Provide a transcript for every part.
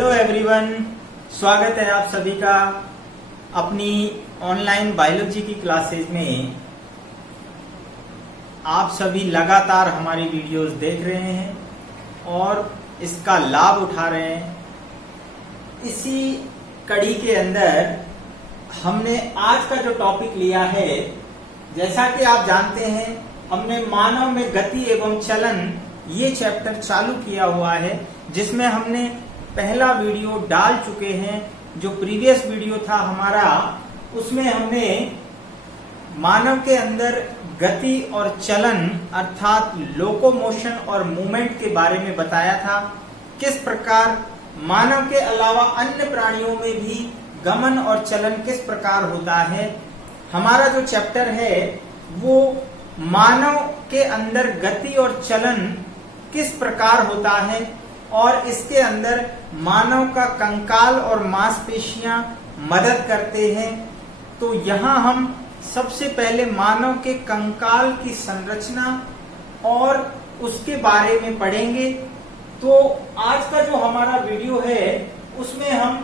Hello everyone, स्वागत है आप सभी का अपनी ऑनलाइन बायोलॉजी की क्लासेज में। आप सभी लगातार हमारी वीडियोस देख रहे हैं और इसका लाभ उठा रहे हैं। इसी कड़ी के अंदर हमने आज का जो टॉपिक लिया है, जैसा कि आप जानते हैं, हमने मानव में गति एवं चलन ये चैप्टर चालू किया हुआ है, जिसमें हमने पहला वीडियो डाल चुके हैं। जो प्रीवियस वीडियो था हमारा, उसमें हमने मानव के अंदर गति और चलन अर्थात लोकोमोशन और मूवमेंट के बारे में बताया था। किस प्रकार मानव के अलावा अन्य प्राणियों में भी गमन और चलन किस प्रकार होता है। हमारा जो चैप्टर है वो मानव के अंदर गति और चलन किस प्रकार होता है और इसके अंदर मानव का कंकाल और मांसपेशियां मदद करते हैं। तो यहाँ हम सबसे पहले मानव के कंकाल की संरचना और उसके बारे में पढ़ेंगे। तो आज का जो हमारा वीडियो है उसमें हम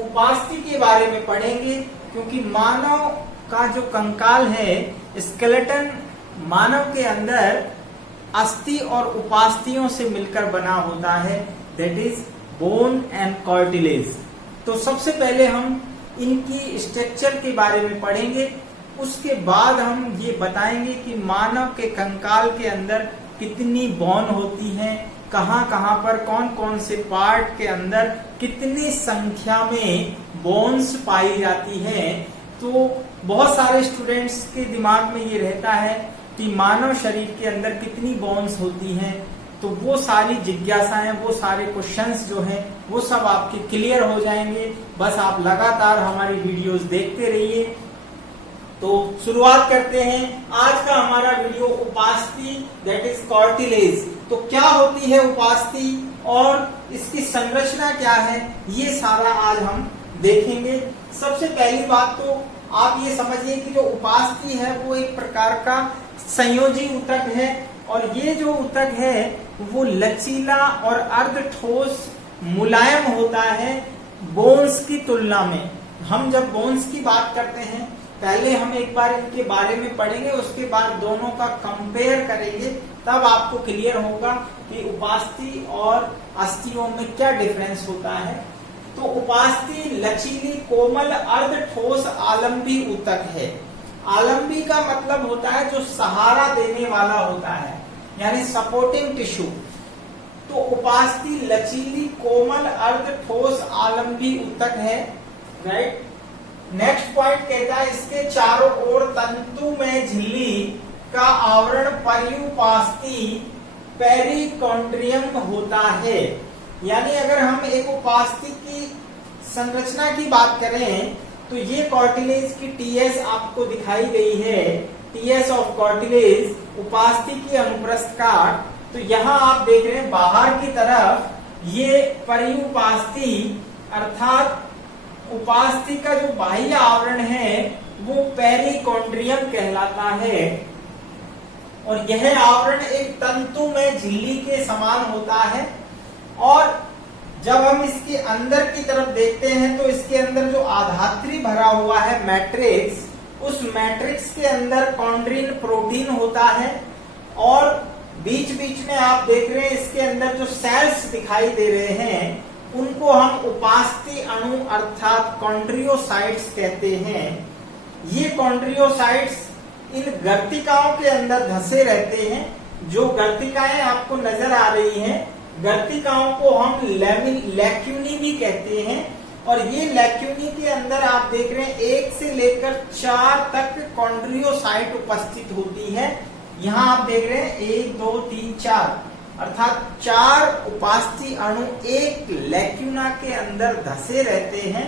उपास्थि के बारे में पढ़ेंगे, क्योंकि मानव का जो कंकाल है, स्केलेटन, मानव के अंदर अस्थि और उपास्थियों से मिलकर बना होता है, that is bone and cartilage. तो सबसे पहले हम इनकी स्ट्रक्चर के बारे में पढ़ेंगे, उसके बाद हम ये बताएंगे कि मानव के कंकाल के अंदर कितनी बोन होती हैं, कहाँ कहाँ पर कौन कौन से पार्ट के अंदर कितनी संख्या में बोन्स पाई जाती हैं। तो बहुत सारे स्टूडेंट्स के दिमाग में ये रहता है कि मानव शरीर के अंदर कितनी बोन्स होती हैं। तो वो सारी जिज्ञासाएं, वो सारे क्वेश्चंस जो हैं वो सब आपके क्लियर हो जाएंगे। बस आप लगातार हमारी वीडियोस देखते रहिए। तो शुरुआत करते हैं। आज का हमारा वीडियो उपास्थि, दैट इज कार्टिलेज। तो क्या होती है उपास्थि और इसकी संरचना क्या है, ये सारा आज हम देखेंगे। सबसे पहली बात तो आप ये समझिए कि जो उपास्थि है वो एक प्रकार का संयोजी ऊतक है, और ये जो ऊतक है वो लचीला और अर्ध ठोस मुलायम होता है बोन्स की तुलना में। हम जब बोन्स की बात करते हैं, पहले हम एक बार इनके बारे में पढ़ेंगे, उसके बाद दोनों का कंपेयर करेंगे, तब आपको क्लियर होगा कि उपास्थि और अस्थियों में क्या डिफरेंस होता है। तो उपास्थि लचीली, कोमल, अर्ध ठोस आलंबी ऊतक है। आलंबी का मतलब होता है जो सहारा देने वाला होता है, यानी सपोर्टिंग टिश्यू। तो उपास्थि लचीली, कोमल, अर्ध ठोस आलंबी ऊतक है, राइट। नेक्स्ट पॉइंट कहता है इसके चारों ओर तंतु में झिल्ली का आवरण पर्युपास्थि पेरिकॉन्ड्रियम होता है। यानी अगर हम एक उपास्थि की संरचना की बात करें तो ये कार्टिलेज की टीएस आपको दिखाई गई है, टीएस ऑफ कार्टिलेज, उपास्थि की अनुप्रस्थ काट। तो यहाँ आप देख रहे हैं बाहर की तरफ ये पर्युपास्थि अर्थात उपास्थि का जो बाह्य आवरण है वो पेरिकॉन्ड्रियम कहलाता है, और यह आवरण एक तंतु में झिल्ली के समान होता है। और जब हम इसके अंदर की तरफ देखते हैं तो इसके अंदर जो आधात्री भरा हुआ है मैट्रिक्स, उस मैट्रिक्स के अंदर कॉन्ड्रिन प्रोटीन होता है, और बीच बीच में आप देख रहे हैं इसके अंदर जो सेल्स दिखाई दे रहे हैं उनको हम उपास्थि अणु अर्थात कॉन्ड्रियोसाइट्स कहते हैं। ये कॉन्ड्रियोसाइट्स इन गर्तिकाओं के अंदर धसे रहते हैं। जो गर्तिकाएं आपको नजर आ रही हैं, गर्तिकाओं को हम लैक्यूनी भी कहते हैं, और ये लैक्यूनी के अंदर आप देख रहे हैं 1 से लेकर 4 तक कॉन्ड्रियोसाइट उपस्थित होती है। यहाँ आप देख रहे हैं 1 2 3 4 अर्थात 4 उपास्थि अणु एक लैक्यूना के अंदर धसे रहते हैं,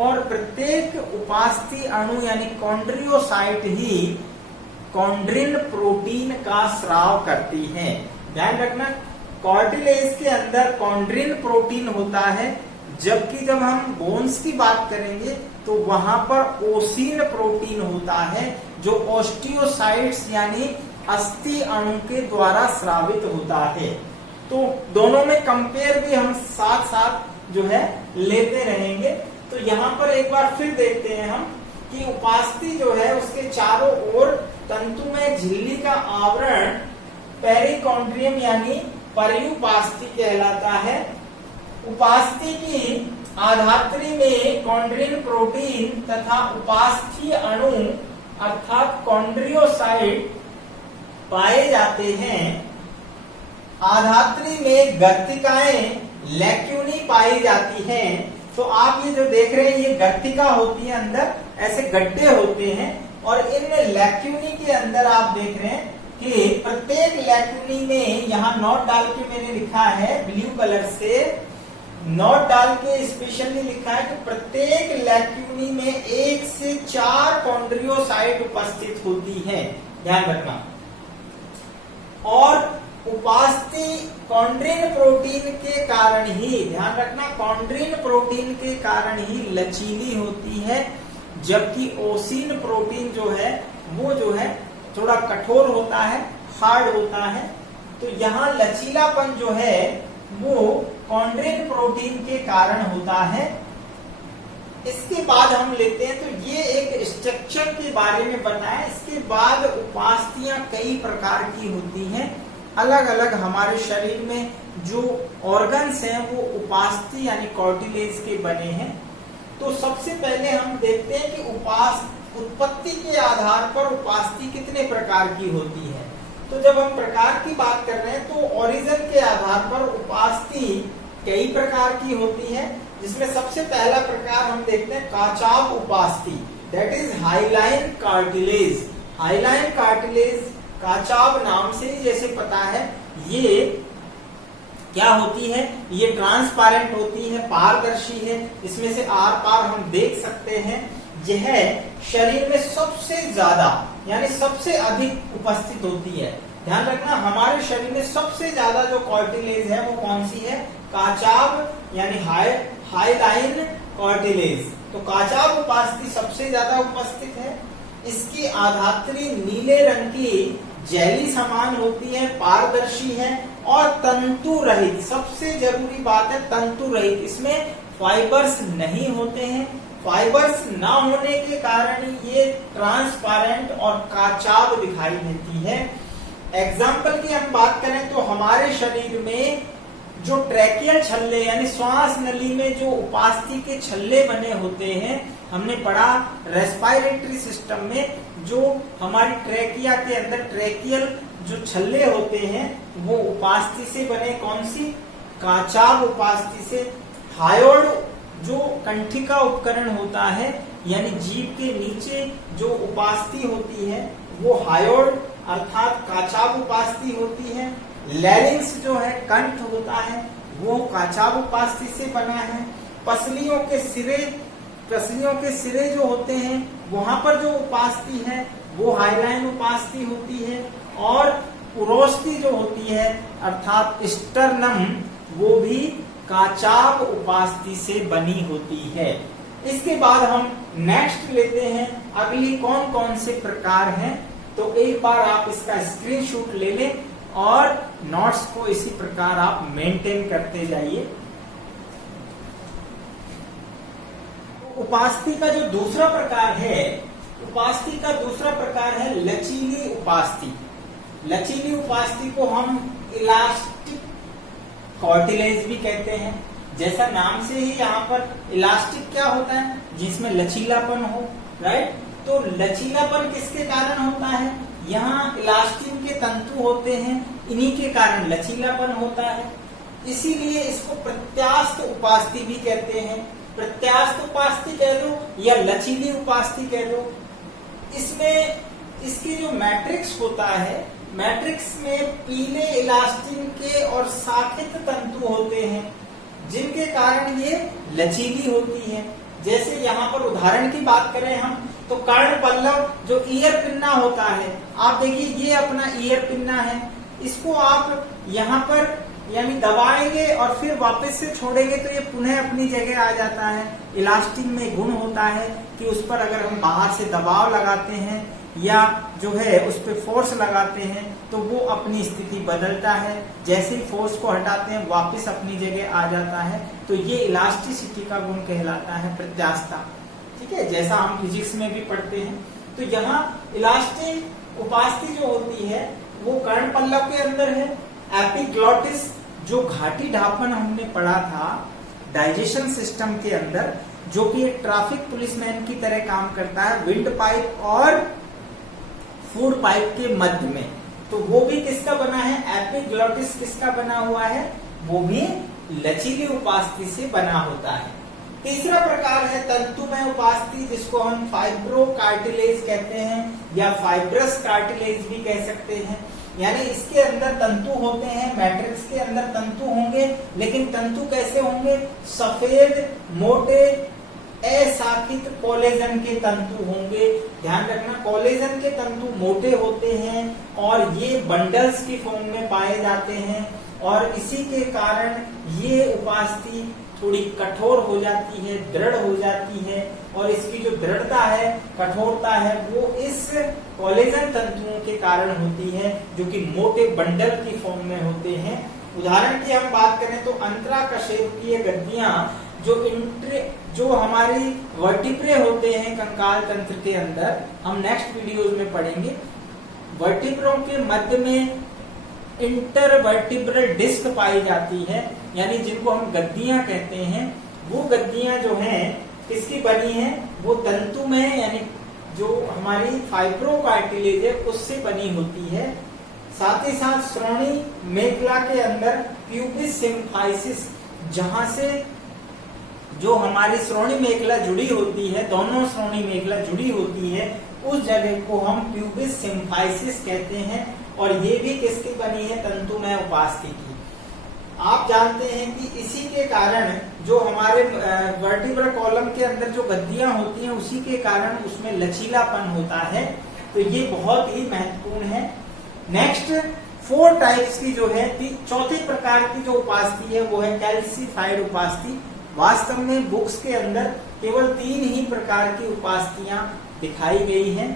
और प्रत्येक उपास्थि अणु यानी कॉन्ड्रियोसाइट ही कॉन्ड्रिन प्रोटीन का स्राव करती है। ध्यान रखना, कार्टिलेज के अंदर कॉन्ड्रिन प्रोटीन होता है, जबकि जब हम बोन्स की बात करेंगे तो वहां पर ओसिन प्रोटीन होता है, जो ऑस्टियोसाइट्स यानी अस्थि अणु के द्वारा स्रावित होता है। तो तो दोनों में कंपेयर भी हम साथ साथ जो है लेते रहेंगे। तो यहाँ पर एक बार फिर देखते हैं हम कि उपास्थि जो है उसके चारों ओर तंतुमय झिल्ली का आवरण पेरिकॉन्ड्रियम यानी परिउपास्थि कहलाता है। उपास्थि की आधात्री में कॉन्ड्रिन प्रोटीन तथा उपास्थीय अणु अर्थात कॉन्ड्रियोसाइट पाए जाते हैं। आधात्री में गर्तिकाएं लैक्यूनी पाई जाती हैं। तो आप ये जो देख रहे हैं ये गर्तिका होती है, अंदर ऐसे गड्ढे होते हैं और इन लैक्यूनी के अंदर आप देख रहे हैं कि प्रत्येक लैक्यूनी में यहाँ नोट डाल के मैंने लिखा है ब्लू कलर से, नोट डाल के स्पेशली लिखा है कि प्रत्येक लैक्यूनी में 1 से 4 कॉन्ड्रियोसाइट उपस्थित होती है, ध्यान रखना। और उपास्थि कॉन्ड्रिन प्रोटीन के कारण ही, ध्यान रखना, कॉन्ड्रिन प्रोटीन के कारण ही लचीली होती है, जबकि ओसिन प्रोटीन जो है वो जो है थोड़ा कठोर होता है, हार्ड होता है। तो यहाँ लचीलापन जो है वो कॉन्ड्रिन प्रोटीन के कारण होता है। इसके बाद हम लेते हैं, तो ये एक स्ट्रक्चर के बारे में बताया। इसके बाद उपास्थियां कई प्रकार की होती हैं, अलग अलग हमारे शरीर में जो ऑर्गन्स हैं वो उपास्थि यानी कार्टिलेज के बने हैं। तो सबसे पहले हम देखते हैं कि उत्पत्ति के आधार पर उपास्थि कितने प्रकार की होती है। तो जब हम प्रकार की बात कर रहे हैं तो ओरिजिन के आधार पर उपास्थि कई प्रकार की होती है, जिसमें सबसे पहला प्रकार हम देखते हैं काचाभ उपास्थि, that is hyaline cartilage. Hyaline cartilage काचाभ नाम से ही जैसे पता है ये क्या होती है, ये ट्रांसपेरेंट होती है, पारदर्शी है, इसमें से आर पार हम देख सकते हैं। यह शरीर में सबसे ज्यादा यानी सबसे अधिक उपस्थित होती है। ध्यान रखना, हमारे शरीर में सबसे ज्यादा जो कार्टिलेज है वो कौन सी है, काचाभ यानी हाइलाइन कार्टिलेज। तो काचाभ उपास्थि सबसे ज्यादा उपस्थित है। इसकी आधात्री नीले रंग की जेली समान होती है, पारदर्शी है और तंतु रहित। सबसे जरूरी बात है तंतु रहित, इसमें फाइबर्स नहीं होते हैं। फाइबर्स ना होने के कारण ये ट्रांसपेरेंट और काचाभ दिखाई देती है। एग्जाम्पल की हम बात करें तो हमारे शरीर में जो ट्रैकियल छल्ले यानी श्वास नली में जो उपास्थि के छल्ले बने होते हैं, हमने पढ़ा रेस्पिरेटरी सिस्टम में जो हमारी ट्रैकिया के अंदर ट्रैकियल जो छल्ले होते हैं वो उपास्थि से बने, कौन सी, काचाभ उपास्थि से। हायोड जो कंठिका उपकरण होता है यानी जीभ के नीचे जो उपास्थि होती है वो हायोड अर्थात काचाभ उपास्थि होती है। लैरिंक्स जो है कंठ होता है वो काचाभ उपास्थि से बना है। पसलियों के सिरे जो होते हैं वहां पर जो उपास्थि है वो हाइलाइन उपास्थि होती है। और पुरोस्थि जो होती है अर्थात स्टर्नम वो भी काचाभ उपास्थि से बनी होती है। इसके बाद हम नेक्स्ट लेते हैं अगली कौन कौन से प्रकार हैं। तो एक बार आप इसका स्क्रीनशॉट ले लें और नोट्स को इसी प्रकार आप मेंटेन करते जाइए। उपास्थि का जो दूसरा प्रकार है, उपास्थि का दूसरा प्रकार है लचीली उपास्थि। लचीली उपास्थि को हम इलास्टिक कार्टिलेज भी कहते हैं। जैसा नाम से ही यहाँ पर इलास्टिक क्या होता है, जिसमें लचीलापन हो, राइट। तो लचीलापन किसके कारण होता है, यहाँ इलास्टिन के तंतु होते हैं, इन्हीं के कारण लचीलापन होता है। इसीलिए इसको प्रत्यास्थ उपास्थि भी कहते हैं। प्रत्यास्थ उपास्थि कह दो या लचीली उपास्थि कह दो। इसमें इसकी जो मैट्रिक्स होता है, मैट्रिक्स में पीले इलास्टिन के और शाखित तंतु होते हैं जिनके कारण ये लचीली होती है। जैसे यहाँ पर उदाहरण की बात करें हम तो कर्ण पल्लव जो ईयर पिन्ना होता है, आप देखिए ये अपना ईयर पिन्ना है, इसको आप यहाँ पर यानी दबाएंगे और फिर वापस से छोड़ेंगे तो ये पुनः अपनी जगह आ जाता है। इलास्टिन में गुण होता है कि उस पर अगर हम बाहर से दबाव लगाते हैं या जो है उस पर फोर्स लगाते हैं तो वो अपनी स्थिति बदलता है, जैसे ही फोर्स को हटाते हैं वापस अपनी जगह आ जाता है। तो ये इलास्टिसिटी का गुण कहलाता है, प्रत्यास्थता। ठीक है, जैसा हम फिजिक्स में भी पढ़ते हैं। तो यहाँ इलास्टिक उपास्थि जो होती है वो कर्णपल्लव के अंदर है। एपिग्लॉटिस जो घाटी ढापन हमने पढ़ा था डाइजेशन सिस्टम के अंदर, जो कि एक ट्रैफिक पुलिसमैन की तरह काम करता है विंड पाइप और फूड पाइप के मध्य में, तो वो भी किसका बना है? एपिग्लॉटिस किसका बना हुआ है? वो भी लचीली उपास्थि से बना होता है। तीसरा प्रकार है तंतुमय उपास्थि, जिसको हम फाइब्रो कार्टिलेज कहते हैं या फाइब्रस कार्टिलेज भी कह सकते हैं। यानी इसके अंदर तंतु होते हैं, मैट्रिक्स के अंदर तंतु होंगे, लेकिन तंतु कैसे होंगे? सफेद मोटे अशाखित कोलेजन के तंतु होंगे। ध्यान रखना, कोलेजन के तंतु मोटे होते हैं और ये बंडल्स की फॉर्म में पाए जाते हैं, और इसी के कारण ये उपास्थि थोड़ी कठोर हो जाती है, दृढ़ हो जाती है, और इसकी जो दृढ़ता है, कठोरता है, वो इस कोलेजन तंतुओं के कारण होती है, जो कि मोटे बंडल की फॉर्म में होते हैं। उदाहरण की हम बात करें तो अंतराकशेरुकीय गद्दियां जो हमारी वर्टिब्रे होते हैं कंकाल तंत्र के अंदर, हम नेक्स्ट वीडियोज में पढ़ेंगे। वर्टिब्रों के मध्य में इंटरवर्टिब्रल डिस्क पाई जाती है, यानी जिनको हम गद्दियां कहते हैं। वो गद्दियां जो हैं किसकी बनी है? वो तंतु में, यानी जो हमारी फाइब्रो कार्टिलेज है उससे बनी होती है। साथ ही साथ श्रोणि मेखला के अंदर प्यूबिस सिम्फाइसिस, जहां से जो हमारी श्रोणि मेखला जुड़ी होती है, दोनों श्रोणि मेखला जुड़ी होती है, उस जगह को हम प्यूबिस सिम्फाइसिस कहते हैं, और ये भी किसकी बनी है? तंतुमय उपास्थि की। आप जानते हैं कि इसी के कारण जो हमारे वर्टिब्रल कॉलम के अंदर जो गद्दियां होती हैं, उसी के कारण उसमें लचीलापन होता है। तो ये बहुत ही महत्वपूर्ण है। नेक्स्ट 4 टाइप्स की जो है, चौथे प्रकार की जो उपास्थि है वो है कैल्सिफाइड उपास्थि। वास्तव में बुक्स के अंदर केवल 3 ही प्रकार की उपास्थियां दिखाई गई हैं।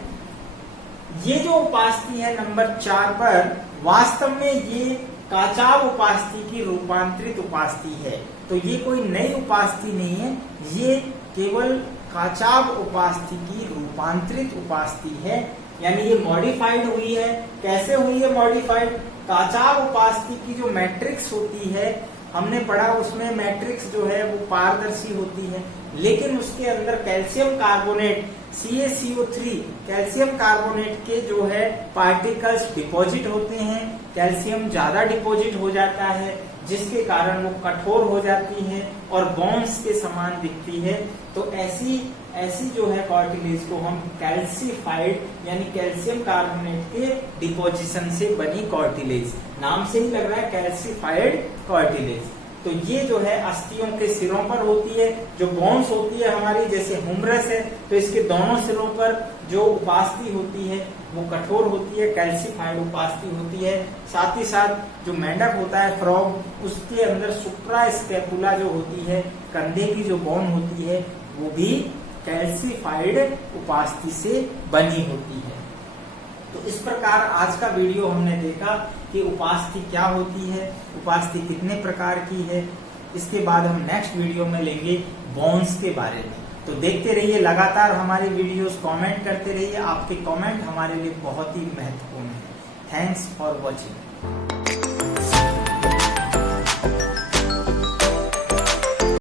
ये जो उपास्थि है नंबर 4 पर, वास्तव में ये काचाव उपास्थि की रूपांतरित उपास्थि है। तो ये कोई नई उपास्थि नहीं है, ये केवल काचाव उपास्थि की रूपांतरित उपास्थि है, यानी ये मॉडिफाइड हुई है। कैसे हुई है मॉडिफाइड? काचाव उपास्थि की जो मैट्रिक्स होती है, हमने पढ़ा उसमें मैट्रिक्स जो है वो पारदर्शी होती है, लेकिन उसके अंदर calcium carbonate CaCO3 calcium carbonate के जो है पार्टिकल्स डिपॉजिट होते हैं। कैल्शियम ज्यादा डिपॉजिट हो जाता है, जिसके कारण वो कठोर हो जाती है और बोन्स के समान दिखती है। तो ऐसी जो है कार्टिलेज को हम कैल्सिफाइड, यानी कैल्शियम कार्बोनेट के डिपोजिशन से बनी कार्टिलेज, नाम से ही लग रहा है कैल्सिफाइड कार्टिलेज। तो ये जो है अस्थियों के सिरों पर होती है। जो बोन्स होती है हमारी, जैसे हुमरस है, तो इसके दोनों सिरों पर जो उपास्थि होती है वो कठोर होती है, कैल्सिफाइड उपास्थि होती है। साथ ही साथ जो मेंढक होता है फ्रॉग, उसके अंदर सुप्रा स्कैपुला जो होती है, कंधे की जो बोन होती है, वो भी कैल्सिफाइड उपास्थि से बनी होती है। तो इस प्रकार आज का वीडियो हमने देखा कि उपास्थि क्या होती है, उपास्थि कितने प्रकार की है। इसके बाद हम नेक्स्ट वीडियो में लेंगे बोन्स के बारे में। तो देखते रहिए लगातार हमारी वीडियोस, कमेंट करते रहिए। आपके कमेंट हमारे लिए बहुत ही महत्वपूर्ण है। Thanks for watching.